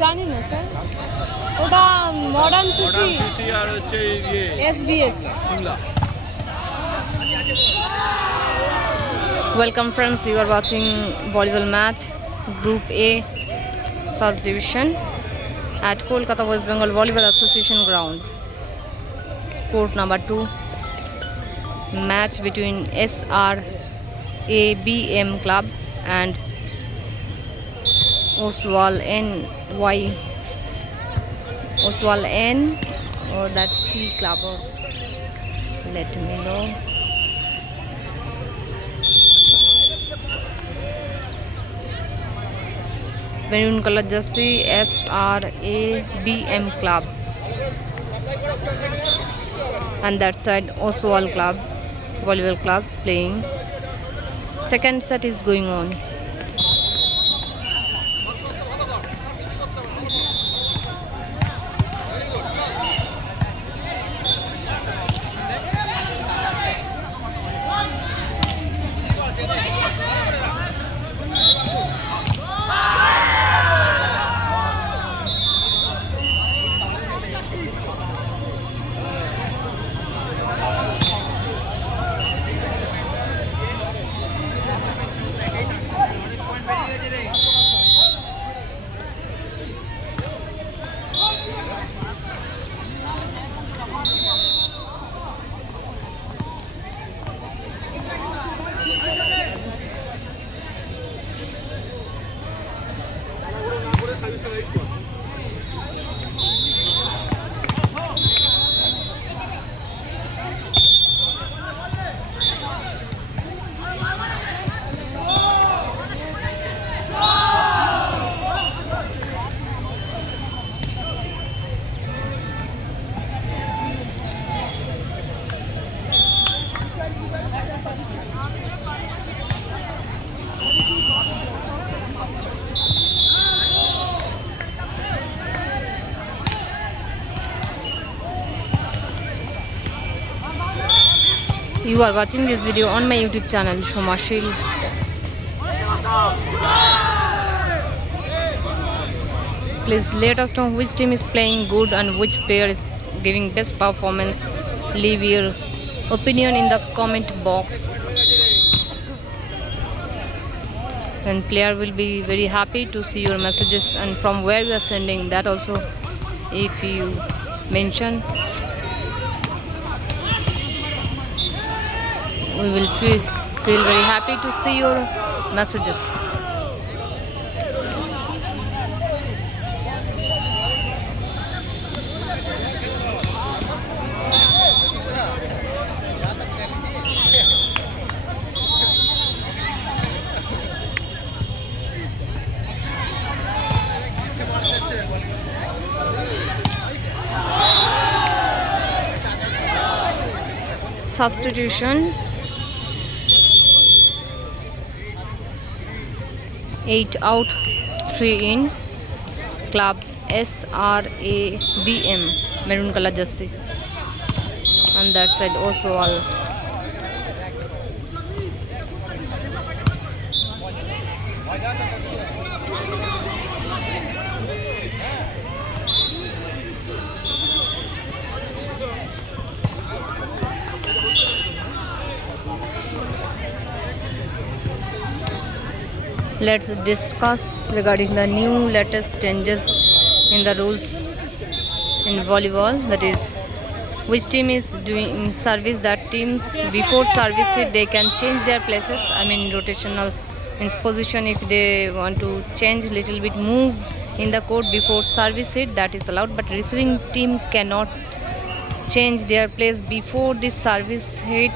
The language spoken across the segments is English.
জানি না স্যার, ওটা মডার্ন সিসি আর হচ্ছে SBS Shimla. Welcome friends, you are watching volleyball match Group A First Division at Kolkata West Bengal Volleyball Association ground. Court number 2, match between SRABM Club and Oswal N or that C Club, or let me know. Maroon color jersey SRABM Club, and that side Oswal Club Volleyball Club playing. Second set is going on. You are watching this video on my YouTube channel Shomashil. Please let us know which team is playing good and which player is giving best performance. Leave your opinion in the comment box, and player will be very happy to see your messages and from where you are sending that also if you mention. We will feel very happy to see your messages. Substitution. 8 out, 3 in. Club SRABM, maroon color jersey, and that side also all. Let's discuss regarding the new latest changes in the rules in volleyball. That is, which team is doing service, that teams before service it they can change their places. I mean rotational means position. If they want to change little bit, move in the court before service it, that is allowed. But receiving team cannot change their place before this service hit.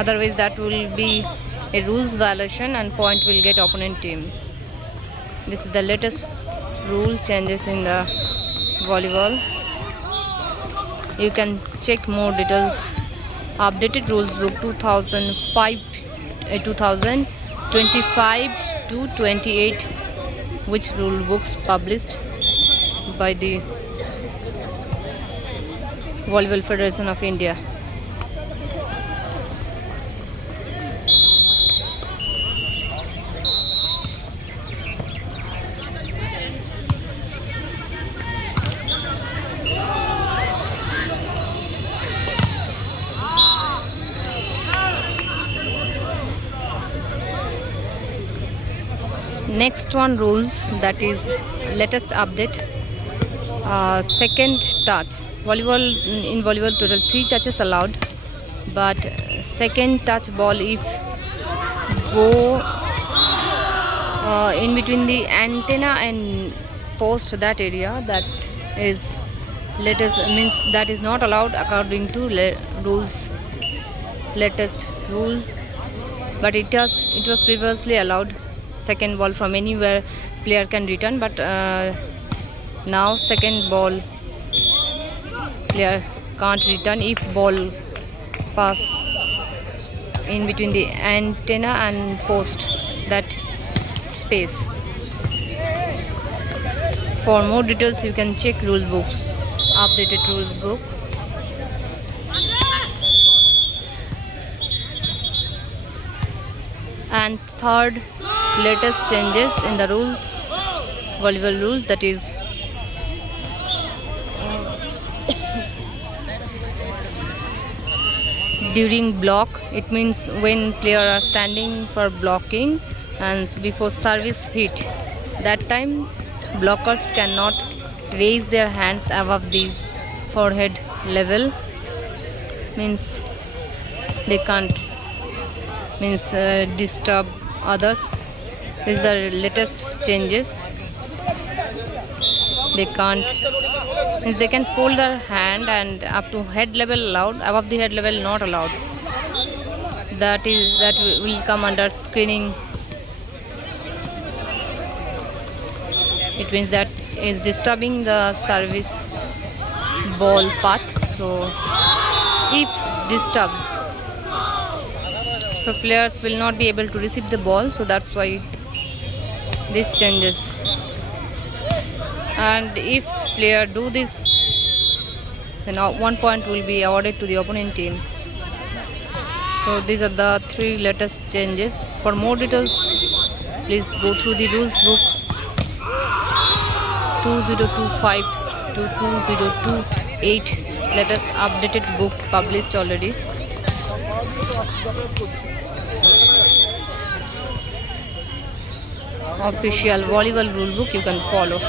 Otherwise that will be a rules violation and point will get opponent team. This is the latest rule changes in the volleyball. You can check more details. Updated rules book 2025 to 28, which rule books published by the Volleyball Federation of India. Next one rules, that is latest update. Second touch. Volleyball, in volleyball total 3 touches allowed, but second touch ball if go in between the antenna and post, that area, that is latest, means that is not allowed according to rules, latest rule, but it was previously allowed. Second ball from anywhere player can return, but now second ball player can't return if ball pass in between the antenna and post, that space. For more details you can check rule books, updated rules book. And third latest changes in the rules, volleyball rules, that is during block, it means when player are standing for blocking and before service hit, that time blockers cannot raise their hands above the forehead level, means they can't, means disturb others. This is the latest changes. They can't, means they can fold their hand and up to head level allowed, above the head level not allowed. That will come under screening. It means that is disturbing the service ball path. So if disturbed, so players will not be able to receive the ball, so that's why this changes. And if player do this, then 1 point will be awarded to the opponent team. So these are the 3 latest changes. For more details, please go through the rules book 2025 to 2028, latest updated book published already. Official volleyball rule book you can follow.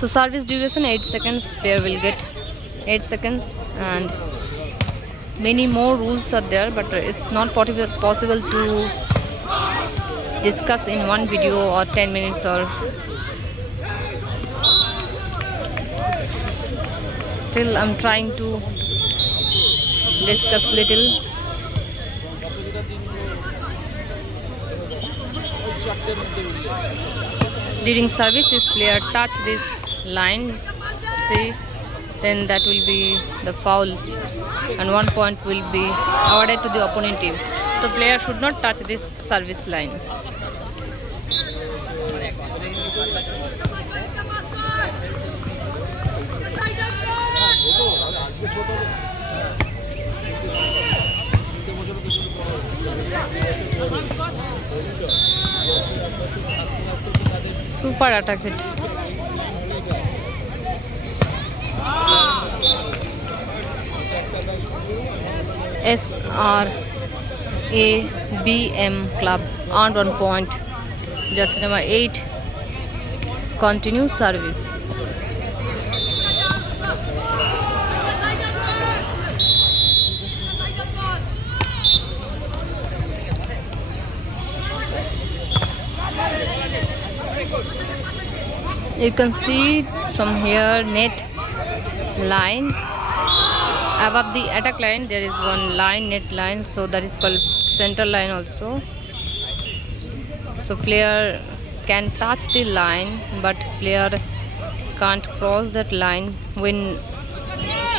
So service duration 8 seconds, player will get 8 seconds, and many more rules are there, but it's not possible to discuss in one video or 10 minutes or still I'm trying to discuss little. During service, if player touch this line, see, then that will be the foul and 1 point will be awarded to the opponent team. So player should not touch this service line. Super attack hit. SRABM club earned 1 point. Just number 8. Continue service. You can see from here net line, above the attack line there is one line, net line, so that is called center line also. So player can touch the line, but player can't cross that line. When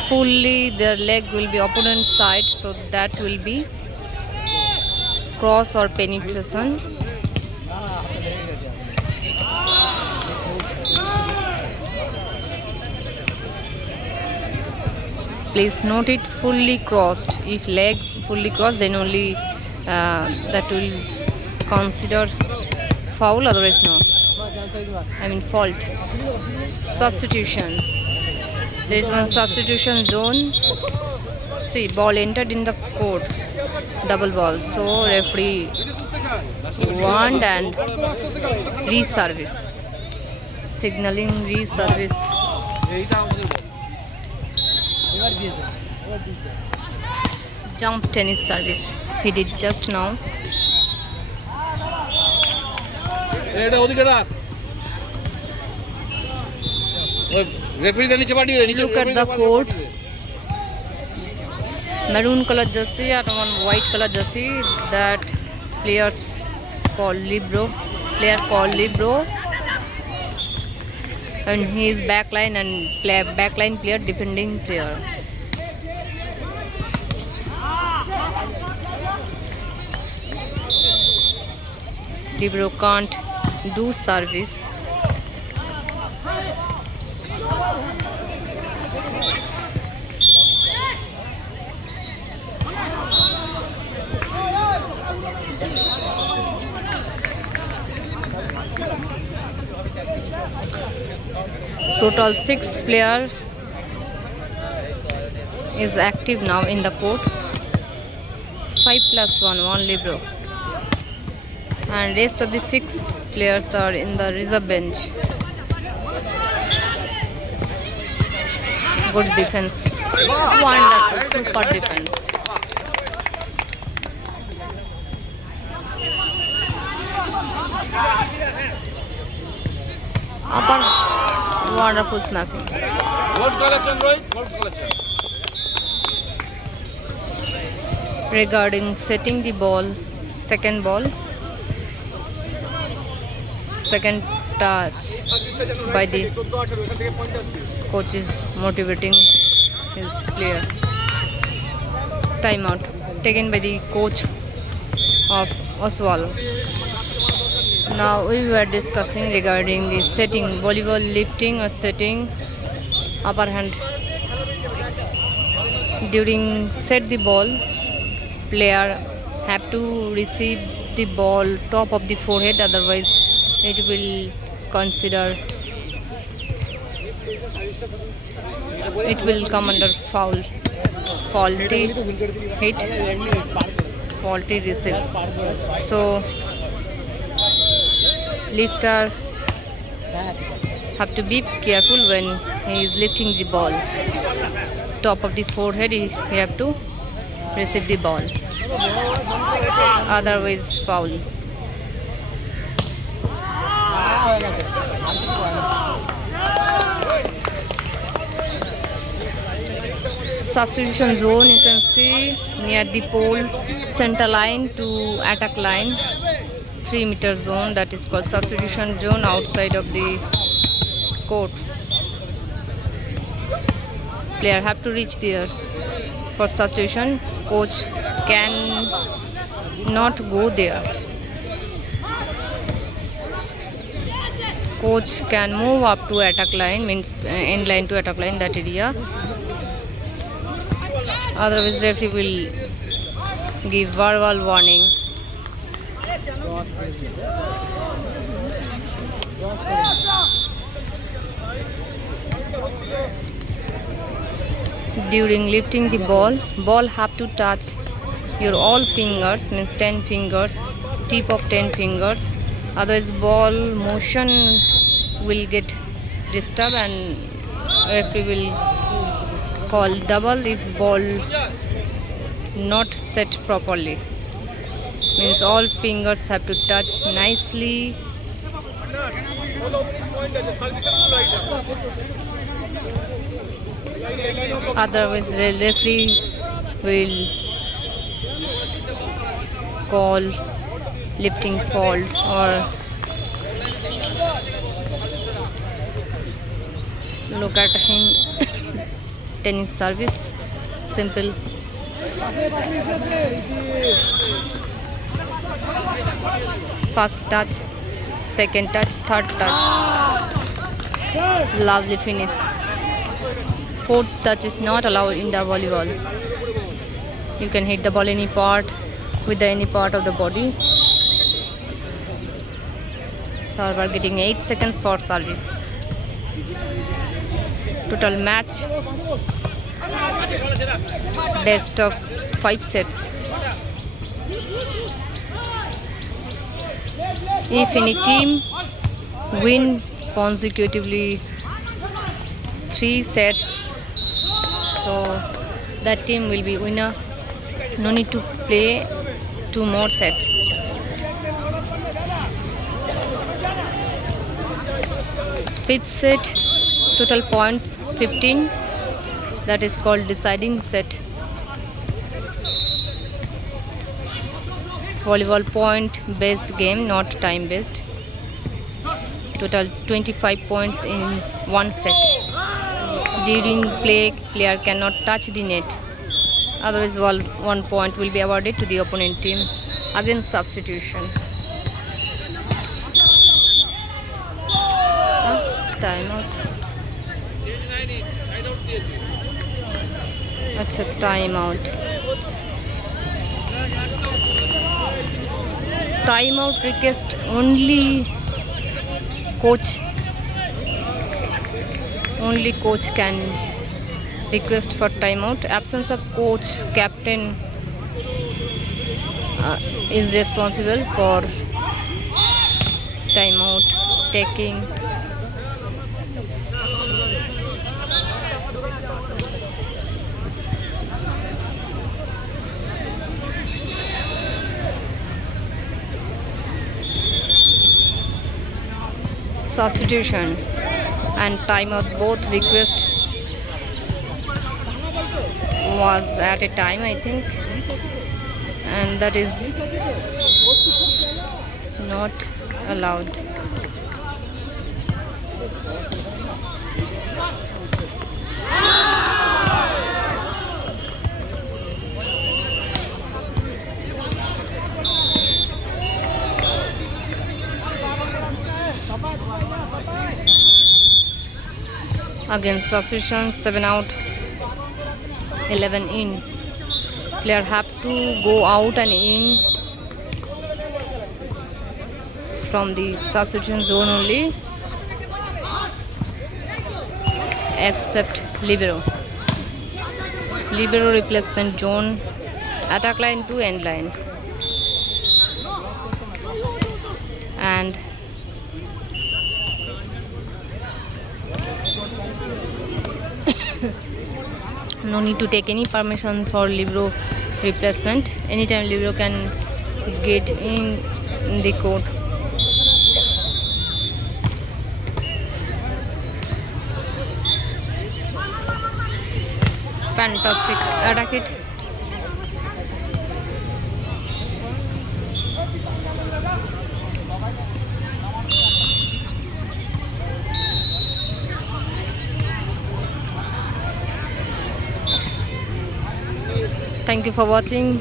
fully their leg will be opponent side, so that will be cross or penetration. Please note it fully crossed. If leg fully crossed, then only that will consider foul, otherwise no. I mean fault. Substitution. There is one substitution zone. See, ball entered in the court. Double ball. So referee warned and re-service. Signaling re-service. Jump tennis service. He did just now. Look at the court. Maroon color jersey and one white color jersey. That players called libero. Player called libero. And he is backline and backline player, defending player. Libero can't do service. Total 6 player is active now in the court. 5 plus 1 libero. And rest of the 6 players are in the reserve bench. Good defense. Wonderful, super defense. Upper, wonderful smashing. Gold collection, right? Gold collection. Regarding setting the ball, second ball. Second touch by the coach is motivating his player. Timeout taken by the coach of Oswald. Now we were discussing regarding the setting, volleyball lifting or setting, upper hand. During set the ball, player have to receive the ball top of the forehead, otherwise it will consider, it will come under foul. Faulty hit, faulty receive. So lifter have to be careful when he is lifting the ball. Top of the forehead, he have to receive the ball, otherwise foul. Substitution zone, you can see near the pole, center line to attack line, 3 meter zone, that is called substitution zone outside of the court. Player have to reach there for substitution. Coach can not go there. Coach can move up to attack line, means end line to attack line, that area. Otherwise referee will give verbal warning. During lifting the ball have to touch your all fingers, means 10 fingers, tip of 10 fingers. Otherwise ball motion will get disturbed and referee will call double if ball not set properly. Means all fingers have to touch nicely. Otherwise the referee will call lifting fault or look at him. Tennis service, simple. First touch, second touch, third touch. Lovely finish. Fourth touch is not allowed in the volleyball. You can hit the ball any part with any part of the body. Server getting 8 seconds for service. Total match best of 5 sets. If any team win consecutively 3 sets, so that team will be winner. No need to play 2 more sets. Fifth set, total points 15. That is called deciding set. Volleyball point based game, not time based. Total 25 points in one set. During play, player cannot touch the net. Otherwise, 1 point will be awarded to the opponent team against substitution. Time out. That's a time out. Time out request only coach. Only coach can request for timeout. Absence of coach, captain is responsible for timeout taking. Substitution and timeout both request was at a time, I think, and that is not allowed. Against substitution, 7 out, 11 in. Player have to go out and in from the substitution zone only, except libero. Libero replacement zone, attack line to end line, and no need to take any permission for libero replacement. Anytime libero can get in the court. Fantastic, attack it. Thank you for watching.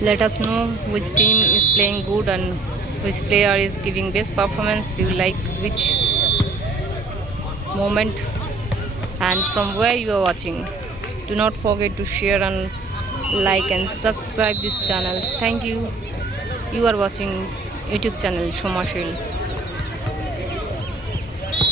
Let us know which team is playing good and which player is giving best performance. You like which moment and from where you are watching. Do not forget to share and like and subscribe this channel. Thank you. You are watching YouTube channel Shomashil.